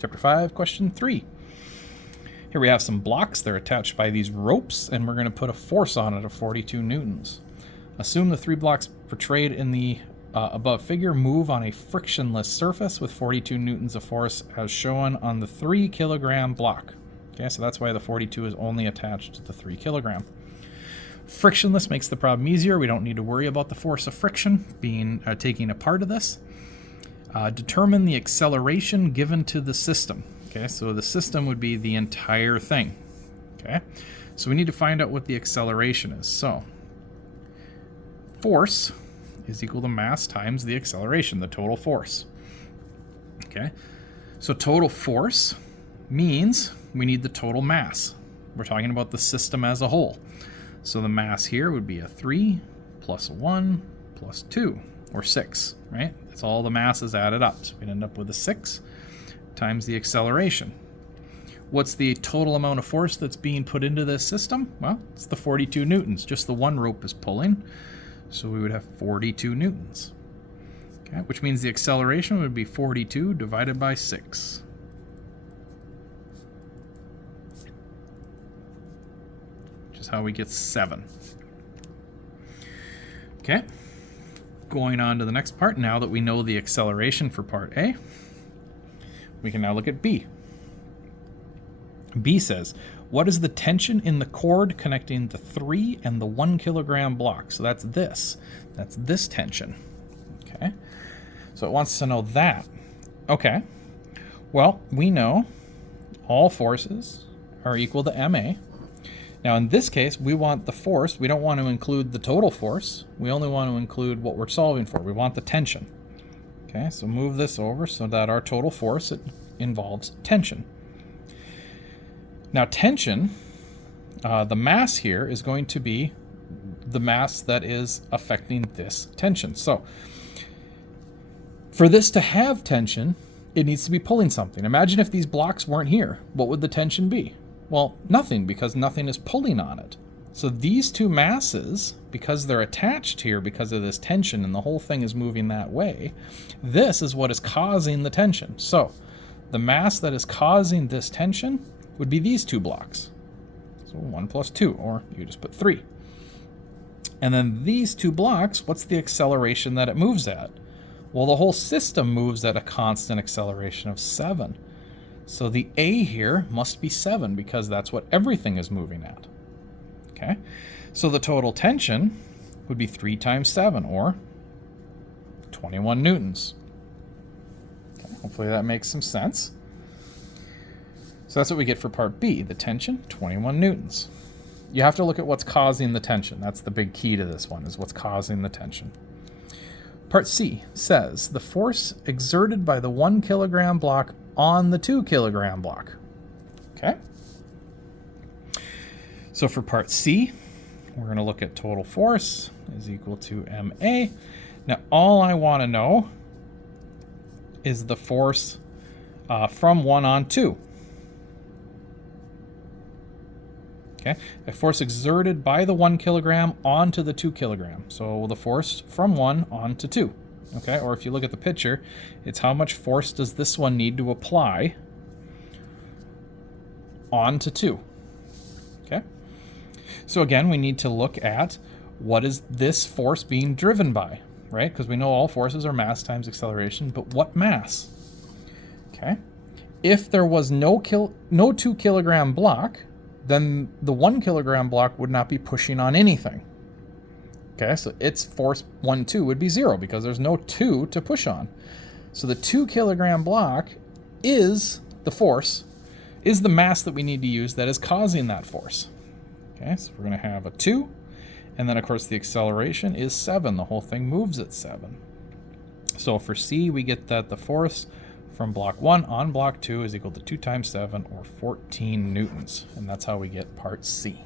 Chapter 5, question 3. Here we have some blocks. They're attached by these ropes, and we're going to put a force on it of 42 newtons. Assume the 3 blocks portrayed in the above figure move on a frictionless surface with 42 newtons of force as shown on the 3 kilogram block. Okay, so that's why the 42 is only attached to the 3 kilogram. Frictionless makes the problem easier. We don't need to worry about the force of friction being taking a part of this. Determine the acceleration given to the system. Okay, so the system would be the entire thing. Okay, so we need to find out what the acceleration is. So force is equal to mass times the acceleration, the total force. Okay, so total force means we need the total mass. We're talking about the system as a whole. So the mass here would be a 3 plus a 1 plus 2, or 6, right? It's all the masses added up. So we'd end up with a 6 times the acceleration. What's the total amount of force that's being put into this system? Well, it's the 42 newtons. Just the one rope is pulling. So we would have 42 newtons. Okay, which means the acceleration would be 42 divided by 6. Which is how we get 7. Okay, going on to the next part. Now that we know the acceleration for part A, we can now look at B. B says, what is the tension in the cord connecting the 3 and the 1 kilogram block? So that's this. That's this tension. Okay. So it wants to know that. Okay. Well, we know all forces are equal to ma. Now in this case, we want the force. We don't want to include the total force. We only want to include what we're solving for. We want the tension. Okay, so move this over so that our total force involves tension. Now tension, the mass here is going to be the mass that is affecting this tension. So for this to have tension, it needs to be pulling something. Imagine if these blocks weren't here. What would the tension be? Well, nothing, because nothing is pulling on it. So these two masses, because they're attached here because of this tension and the whole thing is moving that way, this is what is causing the tension. So the mass that is causing this tension would be these 2 blocks. So 1 plus 2, or you just put 3. And then these 2 blocks, what's the acceleration that it moves at? Well, the whole system moves at a constant acceleration of 7. So the A here must be 7 because that's what everything is moving at. Okay, so the total tension would be 3 times 7, or 21 newtons. Okay, hopefully that makes some sense. So that's what we get for part B, the tension, 21 newtons. You have to look at what's causing the tension. That's the big key to this one, is what's causing the tension. Part C says the force exerted by the 1 kilogram block on the 2 kilogram block. Okay. So for part C, we're going to look at total force is equal to ma. Now all I want to know is the force from 1 on 2. Okay, a force exerted by the 1 kilogram onto the 2 kilogram. So the force from 1 onto 2. Okay, or if you look at the picture, it's how much force does this one need to apply onto 2. Okay, so again, we need to look at what is this force being driven by, right? Because we know all forces are mass times acceleration, but what mass? Okay, if there was no 2 kilogram block, then the 1 kilogram block would not be pushing on anything. Okay, so its force 1, 2 would be 0 because there's no 2 to push on. So the 2 kilogram block is the force, is the mass that we need to use that is causing that force. Okay, so we're going to have a 2, and then of course the acceleration is 7. The whole thing moves at 7. So for C, we get that the force from block 1 on block 2 is equal to 2 times 7, or 14 newtons. And that's how we get part C.